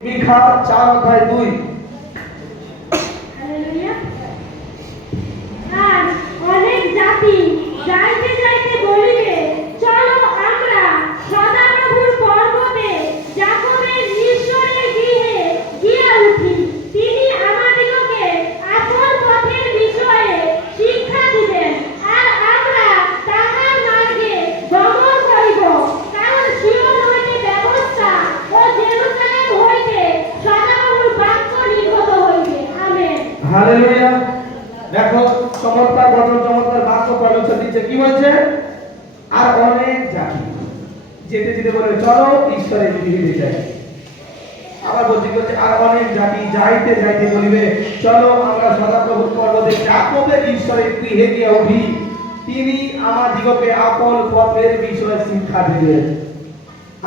মিখা 4:2। আর অনেক জাতি যাইতে যাইতে বলিবে, চলো আমরা সদাপ্রভুর পর্বতে যাকবের ঈশ্বরের গৃহে গিয়া উঠি। তিনি আমাদিগকে আপন পথের বিষয়ে শিক্ষা দিবেন, আর আমরা তাহার মার্গে গমন করিব। কারণ সিয়ন হইতে ব্যবস্থা ও জেরুজালেম হইতে সদাপ্রভুর বাক্য নির্গত হইবে। আমেন। হালেলুয়া। দেখো চমৎকার বচন, চমৎকার বাক্য প্রবচন দিচ্ছে। কি বলছে? আর অনেক জাতি যেতে যেতে বলে চলো ঈশ্বরের গৃহে যাই। আবার বলছে আর অনেক জাতি যাইতে যাইতে বলিবে, চলো আমরা সদাপ্রভুর পর্বতে যাকবের ঈশ্বরের গৃহে গিয়া উঠি। তিনি আমাদিগকে আপন পথের বিষয়ে শিক্ষা দিবেন।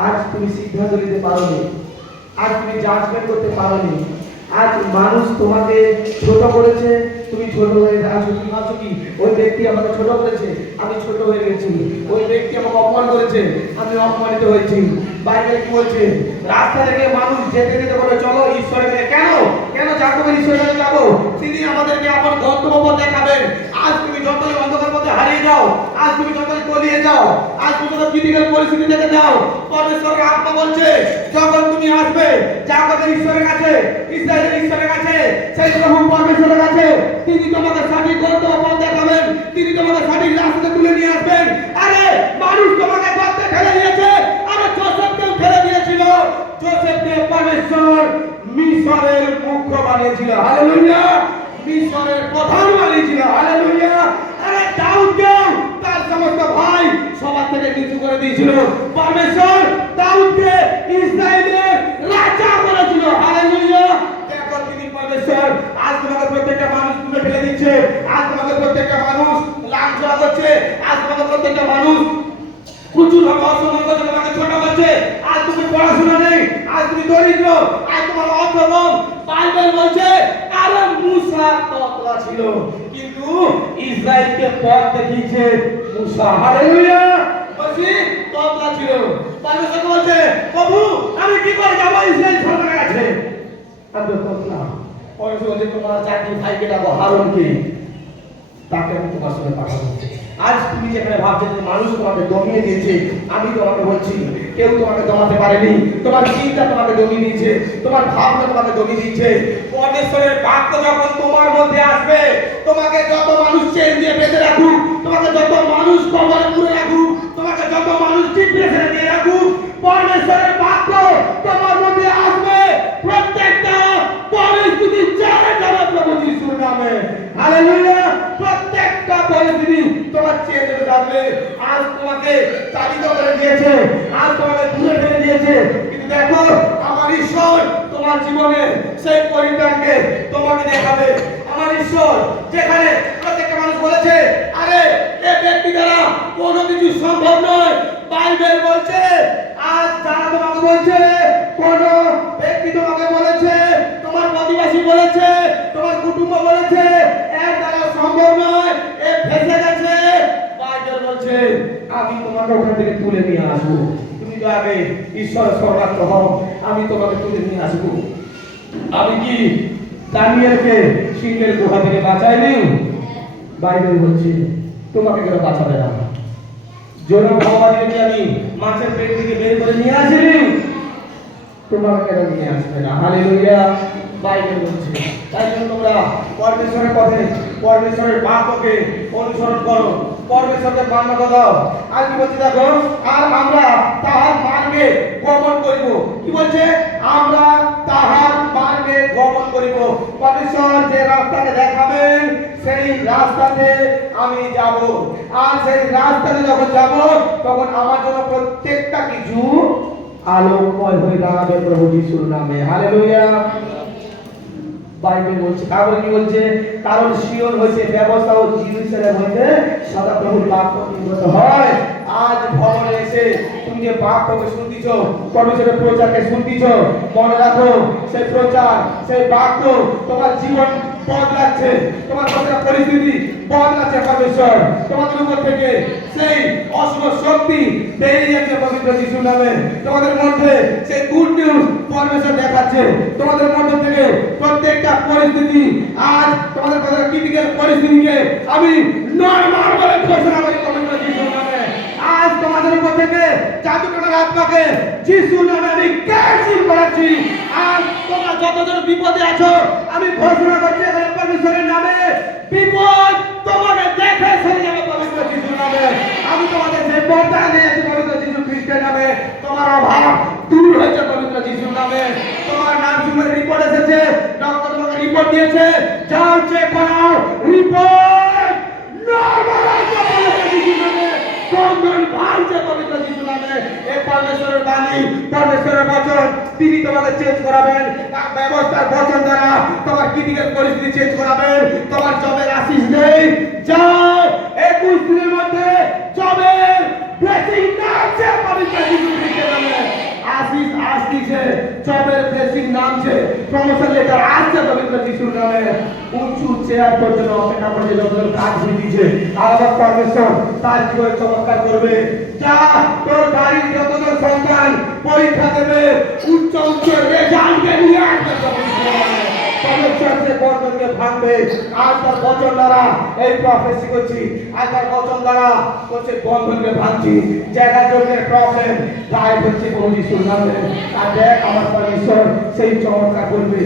আজ তুমি সিদ্ধান্ত নিতে পারোনি, আজ তুমি জাজমেন্ট করতে পারোনি। আজ মানুষ তোমাকে ছোট করেছে, তুমি ছোট হয়ে আছো। তুমি ভাবছো কি ওই ব্যক্তি আমাকে ছোট করেছে, আমি ছোট হয়ে গেছি। ওই ব্যক্তি আমাকে অপমান করেছে, আমি অপমানিত হয়েছি। বাইবেল কি বলছে? রাস্তা থেকে মানুষ যেতে যেতে বলে চলো ঈশ্বরের কাছে। কেন কেন যাকবের ঈশ্বরের কাছে যাবো? তিনি আমাদেরকে আপন গন্তব্য দেখাবেন। আজ তুমি যতই অন্ধকার পথে হারিয়ে যাও, আজ তুমি যতই তলিয়ে যাও, আজ তুমি যত ক্রিটিক্যাল পরিস্থিতি থেকে যাও, পরমেশ্বরের আত্মা বলছে যখন তুমি আসবে যাকবের ঈশ্বরের কাছে, ইসরায়েলের ঈশ্বরের কাছে, সেই প্রভু পরমেশ্বরের কাছে, তিনি তোমাকে সঠিক গন্তব্য দেখাবেন, তিনি তোমাকে সঠিক রাস্তাতে তুলে নিয়ে আসবেন। আরে মানুষ তোমাকে গর্তে ফেলে দিয়েছে, আরে যোসেফকেও ফেলে দিয়েছিল। যোসেফকে পরমেশ্বর মিশরের মুখ্য বানিয়েছিল। হালেলুয়া। মিশরের প্রধান বানিয়েছিল। হালেলুয়া। আরে দাউদকেও তার সমস্ত ভাই সবার থেকে নিচু করে দিয়েছিল। পরমেশ্বর দাউদকে ইসরায়েলের রাজা করেছিল। হালেলুয়া। দেখো তিনি পরমেশ্বর আজ তোমাকে প্রত্যেকটা মানুষ তুলে ফেলে দিচ্ছে, আজ তোমাকে প্রত্যেকটা মানুষ লাঞ্ছনা করছে, আজ তোমাকে প্রত্যেকটা মানুষ প্রচুর ভাবে অসম্মান করছে, তোমাকে ছোট করছে। আজ তুমি পড়াশোনা নেই, আজ তুমি দরিদ্র, আজ তোমার অর্থ কম। বাইবেল বলছে আরে মুসা ততলা ছিল, কিন্তু ইসরায়েলকে পথ দেখিয়েছে মুসা। হালেলুয়া। বলছি ততলা ছিল। বাইবেল বলছে প্রভু আমি কি করে যাব ইসরায়েল সরকারের কাছে? আমি ততলা। পরমেশ্বর বলছে তোমার চাকরি ভাইকে ডাকো, হারুনকে, তাকে আমি তোমার সঙ্গে পাঠাবো। আজ তুমি যেখানে ভাবছো যে মানুষ তোমাকে দমিয়ে দিয়েছে, আমি তোমাকে বলছি কেউ তোমাকে দমাতে পারেনি। তোমার চিন্তা তোমাকে দমিয়ে দিয়েছে, তোমার ভাবনা তোমাকে দমিয়ে দিয়েছে। পরমেশ্বরের বাক্য যখন তোমার মধ্যে আসবে, তোমাকে যত মানুষ চেন দিয়ে বেঁধে রাখুক, তোমাকে যত মানুষ কবরে পুরে রাখুক, তোমাকে যত মানুষ ডিপ্রেশনে দিয়ে রাখুক, পরমেশ্বরের বাক্য তোমার মধ্যে আসবে। প্রত্যেকটা পরিস্থিতি ছেড়ে যাবে প্রভু যিশুর নামে। হালেলুয়া। প্রত্যেকটা পরিস্থিতি তোমার চেয়ে যেতে থাকবে। আজ তোমাকে চালিত করে দিয়েছে, আজ তোমাকে দূরে ফেলে দিয়েছে, কিন্তু দেখো আমার ঈশ্বর তোমার জীবনে সেই পরিত্রাণকে তোমাকে দেখাবে। আমার ঈশ্বর যেখানে প্রত্যেকটা মানুষ বলেছে আরে এই ব্যক্তি দ্বারা কোনো কিছু সম্ভব নয়, বাইবেল বলছে আজ যারা তোমাকে বলছে, কোন ব্যক্তি তোমাকে বলেছে, তোমার প্রতিবেশী বলেছে, তোমার কুটুম্ব বলেছে এর দ্বারা সম্ভব নয়, এ ফেসে গেছে, বাইবেল বলছে আমি তোমাকে ওখান থেকে তুলে নিয়ে আসবো। তুমি তো আগে ঈশ্বরের শরণার্থ হও, আমি তোমাকে তুলে নিয়ে আসবো। আমি কি দানিয়েলকে সিংহের গুহা থেকে বাঁচাইনি? বাইবেল বলছে তোমাকে কেন বাঁচাবে না? জোনা ভগবানকে আমি মাছের পেট থেকে বের করে নিয়ে আসিনি, তোমাকে কেন নিয়ে আসবে না? হালেলুয়া। বাইবেল বলছে তাই জন্য তোমরা পরমেশ্বরের পথে, পরমেশ্বরের বাক্যকে অনুসরণ করো, পরমেশ্বরকে মান্যতা দাও। আর কি বলছে দেখো, আর আমরা তাহার মার্গে গমন করিব। কি বলছে? আমরা তাহার মার্গে গমন করিব। পরমেশ্বর যে রাস্তাকে দেখাবেন সেই রাস্তাতে আমি যাব। আর সেই রাস্তাতে যখন যাব তখন আমার জন্য প্রত্যেকটা কিছু আলোকময় হয়ে দাঁড়াবে প্রভু যিশুর নামে। হালেলুয়া। বাইবেল বলছে, কারণ কি বলছে? কারণ সিয়ন হইতে ব্যবস্থা ও জেরুজালেম হইতে সদাপ্রভুর বাক্য নির্গত হয়। আজ ভবনে এসে তুমি যে বাক্যকে শুনতিছ, পরমেশ্বরের প্রচারকে শুনতিছ, মনে রাখো সেই প্রচার, সেই বাক্য তোমার জীবন বদলাচ্ছে, তোমার কতটা পরিস্থিতি বদলাচ্ছে। পরমেশ্বর তোমাদের উপর থেকে সেই অশুভ শক্তি বেরিয়ে যাচ্ছে পবিত্র যিশুর নামে। তোমাদের মধ্যে সেই গুড নিউজ পরমেশ্বর দেখাচ্ছে। তোমাদের মধ্যে থেকে প্রত্যেকটা পরিস্থিতি আজ তোমাদের কতটা ক্রিটিক্যাল পরিস্থিতিকে আমি নরমাল বলে ঘোষণা করি পবিত্র যিশুর নামে। আজ তোমাদের উপর থেকে জাদুকরের আত্মাকে যিশুর নামে আমি ক্যান্সেল করাচ্ছি। আর তোমরা যতজন বিপদে আছো আমি ঘোষণা করছি এখানে পরমেশ্বরের নামে বিপদ তোমাকে দেখে সরে যাবে পবিত্র যিশুর নামে। আমি তোমাদের যে বরদান দিয়েছি পবিত্র যিশু খ্রিস্টের নামে, তোমার অভাব দূর হয়েছে পবিত্র যিশুর নামে। তোমার নাম শুনে রিপোর্ট এসেছে, ডক্টর তোমাকে রিপোর্ট দিয়েছে, যাও চেক করাও, রিপোর্ট নরমাল আছে পবিত্র যিশুর নামে। বন্ধন ভাঙছে পবিত্র যিশুর নামে। এই পরমেশ্বরের বাণী, পরমেশ্বরের বচন, তিনি তোমাকে চেঞ্জ করাবেন। তার ব্যবস্থার বচন দ্বারা তোমার ক্রিটিক্যাল পরিস্থিতি চেঞ্জ করাবেন। তোমার জবের আশিস নেই, যাও 21 দিনের মধ্যে জবের ব্লেসিং নামছে পবিত্র যিশু খ্রিস্টের নামে। আশিস আসছে, জবের ব্লেসিং নামছে, প্রমোশন লেটার আসছে পবিত্র যিশুর নামে। উঁচু চেয়ার পর্যন্ত অপেক্ষা করছে, যতজন কাজ হইতেছে আবার পরমেশ্বর তার জীবনে চমৎকার করবে। যা তোর বাড়ির যতজন সন্তান পরীক্ষা দেবে উচ্চ উচ্চ রেজাল্টকে নিয়ে আসবে পরমেশ্বর সে বন্ধনকে ভাঙবে। আজ তার বচন দ্বারা এই প্রফেসি করছি, আজ তার বচন দ্বারা করছে বন্ধনকে ভাঙছি। জায়গা জমির প্রবলেম গায়ে হচ্ছে প্রভু যিশুর নামে। আর দেখ আমার পরমেশ্বর সেই চমৎকার করবে,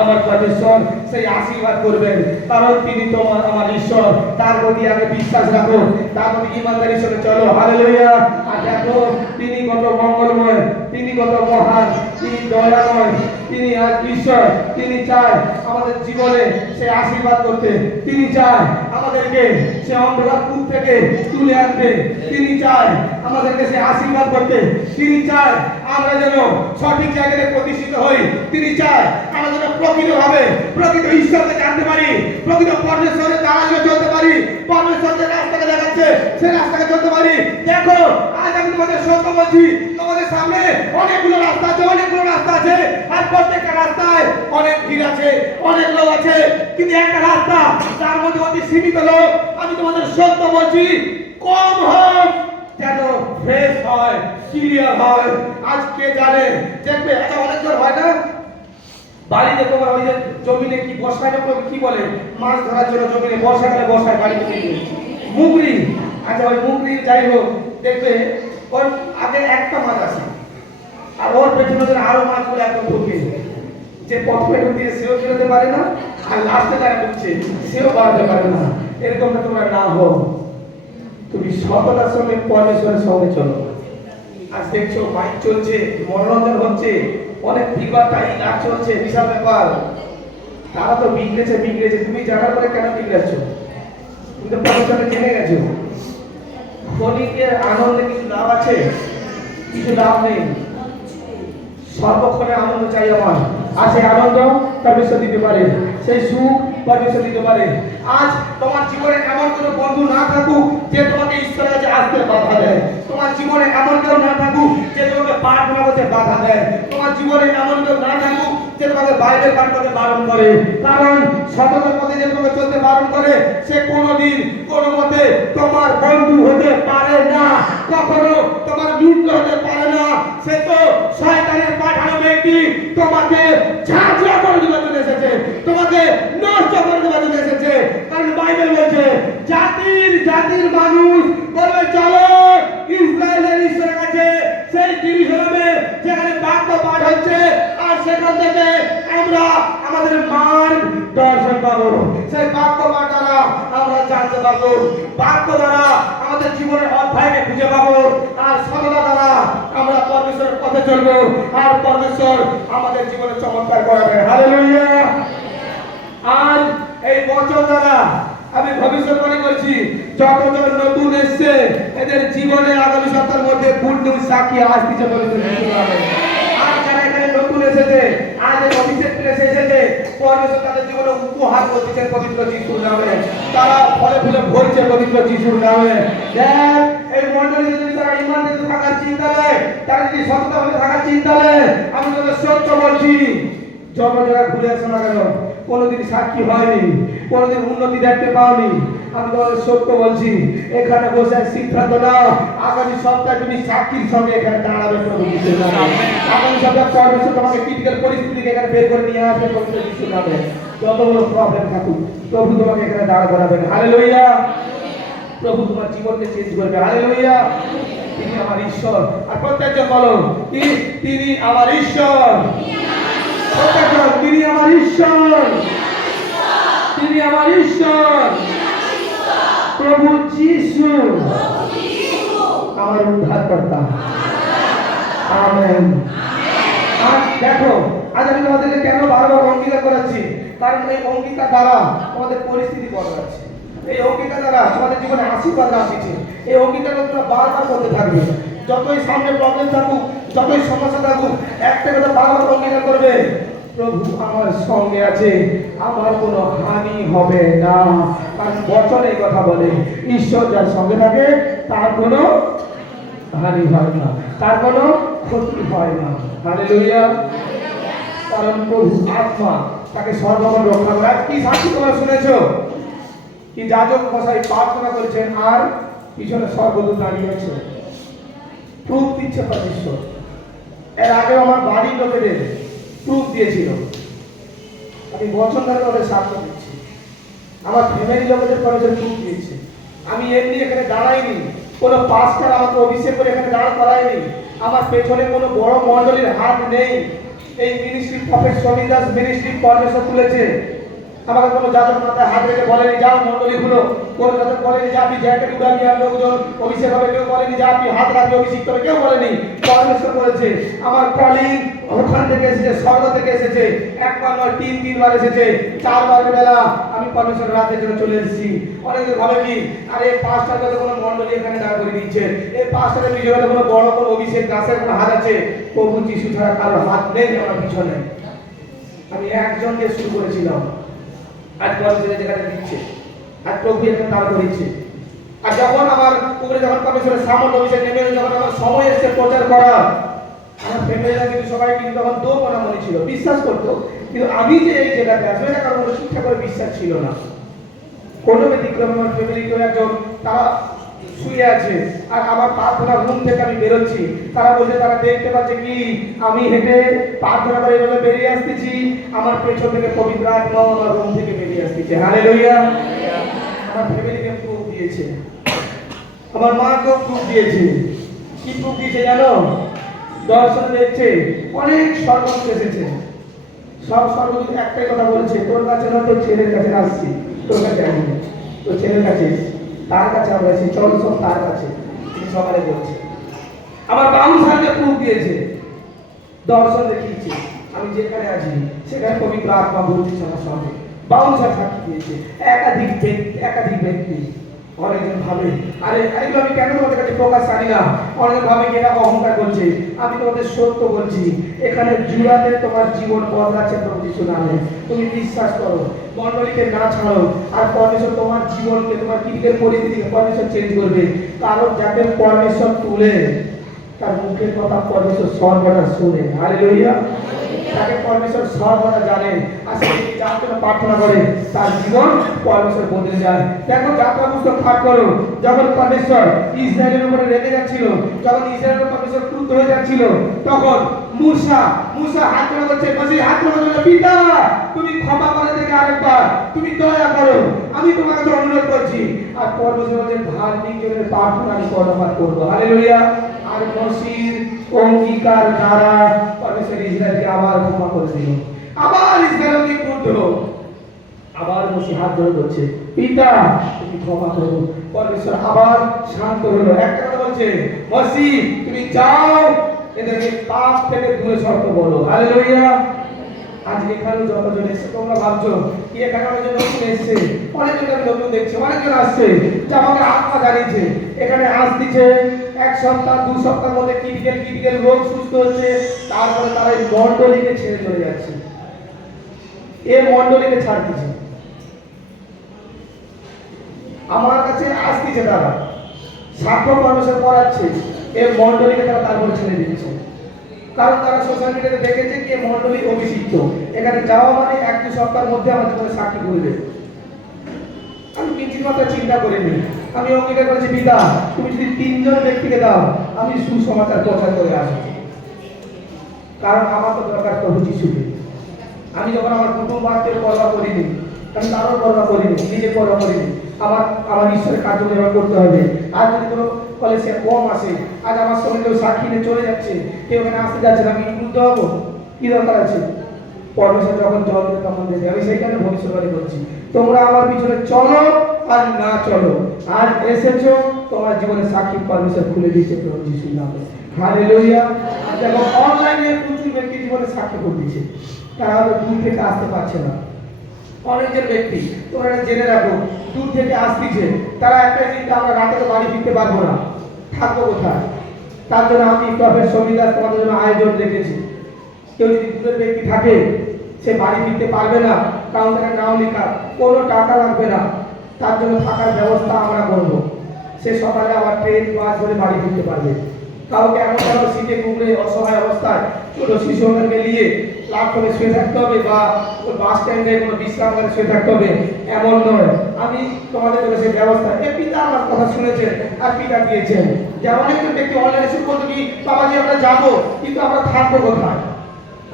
আমার পরমেশ্বর সেই আশীর্বাদ করবেন, কারণ তিনি তোমার আমার ঈশ্বর। তার প্রতি আগে বিশ্বাস রাখো, তার প্রতি ইমানদারির সঙ্গে চলো। হালেলুয়া। আর দেখো তিনি কত মঙ্গলময়, তিনি কত মহান, তিনি দয়াময়, তিনি আজ ঈশ্বর। তিনি চায় আমাদের জীবনে সে আশীর্বাদ করতে, তিনি চায় আমাদেরকে সে অন্ধকার কূপ থেকে তুলে আনতে, তিনি চায় আমাদেরকে সে আশীর্বাদ করতে, তিনি চায় আমরা যেন সঠিক জায়গায় প্রতিষ্ঠিত হই, তিনি চায় আমরা যেন প্রকৃতভাবে প্রকৃত ঈশ্বরকে জানতে পারি, প্রকৃত পরমেশ্বরের দ্বারা যেন চলতে পারি, পরমেশ্বরের রাস্তাকে দেখাচ্ছে সে রাস্তাকে চলতে পারি। দেখো আজ আমি তোমাদের সত্য বলছি, তোমাদের সামনে অনেকগুলো রাস্তা আছে, অনেকগুলো রাস্তা আছে, আর প্রত্যেকটা রাস্তায় অনেক ভিড় আছে, অনেক লোক আছে, কিন্তু একটা রাস্তা যার মধ্যে অতি সীমিত লোক। আমি তোমাদের সত্য বলছি, কম হোক যেন ফ্রেশ হয়, ক্লিয়ার হয়। আজ কে জানে দেখবে এটা অনেক জন হয় না বাড়িতে, তোমার ওই যে জমিনে কি বর্ষায় কি বলে মাছ ধরার জন্য জমিনে বর্ষাকালে বর্ষায় বাড়িতে মুগরি। আচ্ছা ওই মুগরি যাই হোক দেখবে ওর আগে একটা মাছ আসে আর ওর পেছনে আরো মাছগুলো একদম ঢুকে, যে প্রথমে ঢুকিয়ে সেও বেরোতে পারে না, আর লাস্টে যারা ঢুকছে সেও বাড়াতে পারে না। এরকমটা তোমরা না হোক, তুমি সততার সঙ্গে পরমেশ্বরের সঙ্গে চলো। আজ দেখছো বাইক চলছে, মনোরঞ্জন হচ্ছে, অনেক বিবাদটাই লাভ চলছে, বিশাল ব্যাপার। তারা তো বিগড়েছে, তুমি জানার পরে কেন বিগড়েছো? তুমি তো পরমেশ্বরকে জেনে গেছো। ক্ষণিকের আনন্দে কিছু লাভ আছে? কিছু লাভ নেই। সর্বক্ষণে আনন্দ চাই আমার, আর সেই আনন্দ পরমেশ্বর দিতে পারে, সেই সুখ পরমেশ্বর দিতে পারে। আজ তোমার জীবনে এমন কোনো বন্ধু না থাকুক যে তোমাকে ঈশ্বরের কাছে আসতে বাধা দেয়। তোমার জীবনে এমন কেউ না থাকুক যে তোমাকে প্রার্থনা করতে বাধা দেয়। তোমার জীবনে এমন কেউ না থাকুক যে তোমাকে বাইবেল পাঠ করতে বারণ করে। কারণ সততার পথে যে তোমাকে চলতে বারণ করে সে কোনোদিন কোনো মতে তোমার বন্ধু হতে পারে না, কখনো তোমার মিত্র হতে পারে না। সে তো শয়তানের পাঠানো ব্যক্তি, তোমাকে ঝাঁঝরা করে দেওয়ার জন্য এসেছে, তোমাকে নষ্ট করে দেওয়ার জন্য এসেছে। কারণ বাইবেল বলছে জাতির মানুষ বলবে চলো ইসরায়েলের ঈশ্বরের কাছে, সেই জেরুজালেমে যেখানে বাক্য পাঠ হচ্ছে, আর সেখান থেকে আমরা আমাদের মান দর্শন পাবো। সেই বাক্য পাঠ দ্বারা আমরা জানতে পারবো, বাক্য দ্বারা আমাদের জীবনের অধ্যায়কে খুঁজে পাবো, আর সততা দ্বারা আমরা পরমেশ্বরের পথে চলবো, আর পরমেশ্বর আমাদের জীবনে চমৎকার করাবে। হালেলুয়া। আজ এই বচন দ্বারা আমি ভবিষ্যৎবাণী করছি, যতজন নতুন এসছে এদের জীবনে আগামী সপ্তাহের মধ্যে গুড নিউজ সাক্ষী আসছে পবিত্র যিশুর নামে। আর যারা এখানে নতুন এসেছে, আজ এই অভিষেক প্লেসে এসেছে, পরমেশ্বর তাদের জীবনে উপহার করতেছেন পবিত্র যিশুর নামে। তারা ফলে ফুলে ভরছে পবিত্র যিশুর নামে। দেখ এই মণ্ডলীতে যদি তারা ইমান দিয়ে থাকার চিন্তা নেয়, তারা যদি সততা ভাবে থাকার চিন্তা নেয়, আমি তোদের সত্য বলছি, যত জায়গায় ঘুরে আসো না কেন, কোনোদিন সাক্ষী হয়নি, কোনোদিন উন্নতি দেখতে পাওনি। আমি তোমাদের সত্য বলছি, এখানে বসে সিদ্ধান্ত নাও, আগামী সপ্তাহে তুমি সাক্ষীর সঙ্গে এখানে দাঁড়াবে। প্রভু যিশুর নামে আগামী সপ্তাহে পরমেশ্বর তোমাকে ক্রিটিক্যাল পরিস্থিতি থেকে এখানে বের করে নিয়ে আসবে। প্রভু যিশুর নামে যত বড় প্রবলেম থাকুক, প্রভু তোমাকে এখানে দাঁড় করাবেন। হালেলুয়া। প্রভু তোমার জীবনকে চেঞ্জ করবে। হালেলুয়া। তিনি আমার ঈশ্বর। আর প্রত্যেকজন বলো, তিনি আমার ঈশ্বর। প্রত্যেকজন, তিনি আমার ঈশ্বর। তিনি আমার ঈশ্বর। প্রভু যিশু আমার উদ্ধারকর্তা। আমেন। আর দেখো, আজ আমি তোমাদেরকে কেন বারবার অঙ্গীকার করাচ্ছি, কারণ এই অঙ্গীকার দ্বারা আমাদের পরিস্থিতি বদলাচ্ছে, এই অঙ্গীকার দ্বারা তোমাদের জীবনে আশীর্বাদ আসছে। এই অঙ্গীকার তোমরা বারবার করতে থাকবে, যতই সামনে প্রবলেম থাকুক, যতই সমস্যা থাকুক, একটা কথা বারবার অঙ্গীকার করবে, প্রভু আমার সঙ্গে আছে, আমার কোনো হানি হবে না। কারণ বচন এই কথা বলে, ঈশ্বর যার সঙ্গে থাকে তার কোনো হানি হয় না, তার কোনো ক্ষতি হয় না। হালেলুয়া। কারণ প্রভু আত্মা তাকে সর্বক্ষণ রক্ষা করে। কি সাক্ষী তোমরা শুনেছো, কি যাজক মশাই প্রার্থনা করেছেন আর পিছনে সর্বদূত দাঁড়িয়ে আছে, প্রুফ দিচ্ছে ঈশ্বর। এর আগে আমার বাড়ির লোকেদের প্রুফ দিয়েছিল, আমি বছর ধরে তাদের সাক্ষ্য দিচ্ছি। আমার ফ্যামিলি লোকেদের কলেজের প্রুফ দিয়েছে। আমি এমনি এখানে দাঁড়াইনি, কোনো পাস্টার আমাকে অভিষেক করে এখানে দাঁড় করায়নি, আমার পেছনে কোনো বড় মণ্ডলীর হাত নেই। এই মিনিস্ট্রি প্রফেট সমী দাস মিনিস্ট্রি পরমেশ্বর তুলেছে। আমাকে কোনো যাজক মাথায় হাত রেখে বলেনি যাও মণ্ডলীগুলো, কোনো যাজক বলেনি যে আপনি জ্যাকেট উড়াবি আর লোকজন অভিষেক হবে, কেউ বলেনি যে আপনি হাত রাখবি অভিষিক্ত হবে, কেউ বলেনি, পরমেশ্বর করেছে। আমার কলিং ওখান থেকে এসেছে, স্বর্গ থেকে এসেছে, একবার নয় তিনবার এসেছে, 4 বারের বেলা আমি পরমেশ্বরের রাতের জন্য চলে এসেছি। অনেকে ভাবে কি, আরে পাঁচটার কাছে কোনো মণ্ডলী এখানে দাঁড় করে দিচ্ছে, এই পাঁচটার পিছনে কোনো বড় কোনো অভিষেক দাসের কোনো হাত আছে। প্রভু যিশু ছাড়া কারোর হাত নেই আমার পিছনে। আমি একজন দিয়ে শুরু করেছিলাম, আজ পরমেশ্বর যেখানে দিচ্ছে, আজ প্রভু এখানে দাঁড় করেছে। আর যখন আমার উপরে যখন পরমেশ্বরের সামর্থ্য অভিষেক নেমে এলো, যখন আমার সময় এসে প্রচার করা, আমার ফ্যামিলিরা কিন্তু সবাই কিন্তু তখন দো মনে মনে ছিল, বিশ্বাস করতো, কিন্তু আমি যে এই জায়গাতে আসবো এটা কারণ ঠিকঠাক করে বিশ্বাস ছিল না। কোনো ব্যতিক্রমে আমার ফ্যামিলি কেউ একজন তারা শুয়ে আছে, আর আমার প্রার্থনা রুম থেকে আমি বেরোচ্ছি, তারা বলছে তারা দেখতে পাচ্ছে কি আমি হেঁটে প্রার্থনা করে এভাবে বেরিয়ে আসতেছি, আমার পেছন থেকে পবিত্র আত্মা আমার রুম থেকে বেরিয়ে আসতেছে। হালেলুয়া। আমার ফ্যামিলিকে প্রুফ দিয়েছে, আমার মাকেও প্রুফ দিয়েছে। কি প্রুফ দিয়েছে জানো? দর্শন দেখছে, অনেক সর্বদূত এসেছে, সব সর্বদূত একটাই কথা বলেছে, তোর কাছে না তোর ছেলের কাছে আসছি, তোর কাছে আসবি, তোর ছেলের কাছে, তার কাছে আমরা আছি, চল সব তার কাছে, তিনি সকালে বলছে। আমার বাবু সাহেবকে প্রুফ দিয়েছে, দর্শন দেখিয়েছে, আমি যেখানে আছি সেখানে পবিত্র আত্মা বলছে আমার সঙ্গে। বাবু সাহেব সাক্ষী দিয়েছে, একাধিক ব্যক্তি। অনেকজন ভাবে আরে এগুলো আমি কেন তোমাদের কাছে প্রকাশ জানি না, অনেকে ভাবে কি এটা অহংকার করছে। আমি তোমাদের সত্য বলছি, এখানে জুড়াতে তোমার জীবন বদলাচ্ছে প্রভু যিশু নামে। তুমি বিশ্বাস করো, মণ্ডলীকে না ছাড়ো, আর পরমেশ্বর তোমার জীবনকে, তোমার ক্রিটিক্যাল পরিস্থিতিকে পরমেশ্বর চেঞ্জ করবে। কারণ যাকে পরমেশ্বর তুলে তার মুখের কথা পরমেশ্বর সর্বদা শুনে। হালেলুয়া। তাকে পরমেশ্বর সর্বদা জানে, আর সে যার জন্য প্রার্থনা করে তার জীবন পরমেশ্বর বদলে যায়। দেখো যাত্রা পুস্তক পাঠ করো, যখন পরমেশ্বর ইসরায়েলের উপরে রেগে যাচ্ছিল, যখন ইসরায়েলের পরমেশ্বর ক্রুদ্ধ হয়ে যাচ্ছিল, তখন মূসা হাত জোড়া করছে, বসে হাত জোড়া করছে, পিতা তুমি ক্ষমা করে থেকে আরেকবার, তুমি দয়া করো, আমি তোমার কাছে অনুরোধ করছি। আর পরমেশ্বর বলছেন ধার্মিক জীবনের প্রার্থনা আমি কর্ণপাত করবো। হালেলুয়া। আর মসির অঙ্গীকার দ্বারা পরমেশ্বর ইসরায়েলকে আবার ক্ষমা করে দিল, আবার ইসরায়েলকে ক্রুদ্ধ, আবার মসি হাত জোড়া করছে, পিতা তুমি ক্ষমা করো। পরমেশ্বর আবার শান্ত হলো, একটা কথা বলছে, মসি তুমি যাও, এদেরকে পাপ থেকে দূরে সরতে বলো। হালেলুয়া। আজ এখানে যতজন এসে তোমরা ভাবছো কি এখানে অনেকজন নতুন এসছে, অনেকজন আমি নতুন দেখছি, অনেকজন আসছে যা আমাকে আত্মা জানিয়েছে, এখানে আসতেছে 1 সপ্তাহ 2 সপ্তাহের মধ্যে ক্রিটিক্যাল রোগ সুস্থ হচ্ছে, তারপরে তারা এই মণ্ডলীকে ছেড়ে চলে যাচ্ছে, এই মণ্ডলীকে ছাড়তেছে, আমার কাছে আসতেছে তারা সাক্ষ্য পারমিশন করাচ্ছে, এর মণ্ডলীকে তারা তারপরে ছেড়ে দিচ্ছে। কারণ তারা সোশ্যাল মিডিয়াতে দেখেছে কি মণ্ডলী অভিষিক্ত, এখানে যাওয়া মানে এক দু সপ্তাহের মধ্যে আমার জীবনে সাক্ষী করবে। আমি কিঞ্চিত মাত্র চিন্তা করিনি, আমি অঙ্গীকার করেছি পিতা তুমি যদি 3 জন ব্যক্তিকে দাও আমি সুসমাচার প্রচার করে আসবো। কারণ আমার তো দরকার প্রভু যিশুকে। আমি যখন আমার কুটুম্ব আত্মীয় পরোয়া করিনি, আমি কারোর পরোয়া করিনি, নিজে পরোয়া করিনি, আমার ঈশ্বরের কার্য নির্বাহ করতে হবে। আর যদি কোনো কলেজে কম আসে, আজ আমার সঙ্গে কেউ সাক্ষী নিয়ে চলে যাচ্ছে, কেউ ওখানে আসতে যাচ্ছে না, আমি বুঝতে হবো কি দরকার আছে? পরমেশ্বর যখন জল দেবে তখন দেবে। আমি সেইখানে ভবিষ্যৎবাণী করছি, তোমরা আমার পিছনে চলো আর না চলো, আজ এসেছো তোমার জীবনে সাক্ষী পরমেশ্বর খুলে দিয়েছে প্রভু যিশুর নামে। হালেলুয়া। দেখো অনলাইনে প্রচুর ব্যক্তি জীবনে সাক্ষী করতেছে, তারা হয়তো দূর থেকে আসতে পারছে না। অনেকের ব্যক্তি তোমরা জেনে রাখো দূর থেকে আসতেছে, তারা একটা চিন্তা আমরা রাতে তো বাড়ি ফিরতে পারবো না, থাকবো কোথায়? তার জন্য আমি প্রফেট সমীর তোমাদের জন্য আয়োজন রেখেছি। কেউ যদি দূরের ব্যক্তি থাকে সে বাড়ি ফিরতে পারবে না, কারণ তার নাম লেখা, কোনো টাকা লাগবে না, তার জন্য থাকার ব্যবস্থা আমরা করবো। সে সকালে আবার ট্রেন বাস ধরে বাড়ি ফিরতে পারবে। কাউকে এমন কারো সিটে কুমড়ে অসহায় অবস্থায় ছোট শিশুদেরকে নিয়ে প্ল্যাটফর্মে শুয়ে থাকতে হবে বা বাস স্ট্যান্ডে কোনো বিশ্রাম করে শুয়ে থাকতে হবে এমন নয়। আমি তোমাদের জন্য সেই ব্যবস্থা, এ পিতা আমার কথা শুনেছেন আর পিতা দিয়েছেন। যেমন একজন ব্যক্তি অনলাইনে শুরু করতো কি বাবাজি আমরা যাবো কিন্তু আমরা থাকবো কোথায়?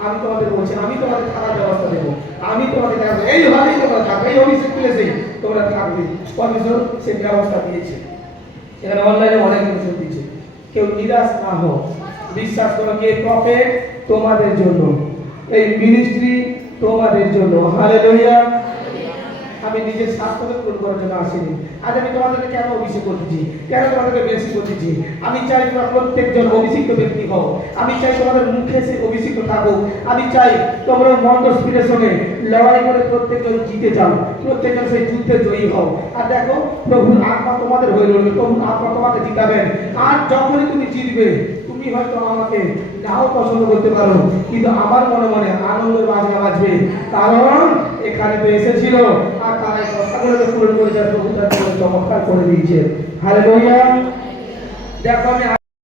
আমি তোমাদের বলছি আমি তোমাদের থাকার ব্যবস্থা দেবো, আমি তোমাদের দেখাবো এইভাবেই তোমরা থাকবে, এই অভিষেক তুলেছেই তোমরা থাকবে। পরমেশ্বর সেই ব্যবস্থা দিয়েছে। এখানে অনলাইনে অনেক কিছু দিচ্ছে, কেউ নিরাশ না হোক, বিশ্বাস করো কে প্রফেট তোমাদের জন্য, এই মিনিস্ট্রি তোমাদের জন্য। হালেলুয়া। আমি নিজের স্বার্থকে পূরণ করার জন্য আসিনি। আজ আমি তোমাদেরকে কেন অভিষেক করতেছি, কেন তোমাদেরকে বেশি করতেছি? আমি চাই তোমরা প্রত্যেকজন অভিষিক্ত ব্যক্তি হও, আমি চাই তোমাদের মুখে সে অভিষিক্ত থাকুক, আমি চাই তোমরা মন্দ স্পিরিটের সঙ্গে লড়াই করে প্রত্যেকজন জিতে যাও, প্রত্যেকজন সেই যুদ্ধে জয়ী হও। আর দেখো প্রভুর আত্মা তোমাদের হয়ে রইল, প্রভুর আত্মা তোমাকে জিতাবেন। আর যখনই তুমি জিতবে, তুমি হয়তো আমাকে নাও পছন্দ করতে পারো, কিন্তু আমার মনে মনে আনন্দের বাজনা বাজবে, কারণ এখানে তো এসেছিল আর তারা এই কথাগুলোকে পূরণ করে যায়, প্রভু তার জীবনে চমৎকার করে দিয়েছে। হালেলুয়া। দেখো আমি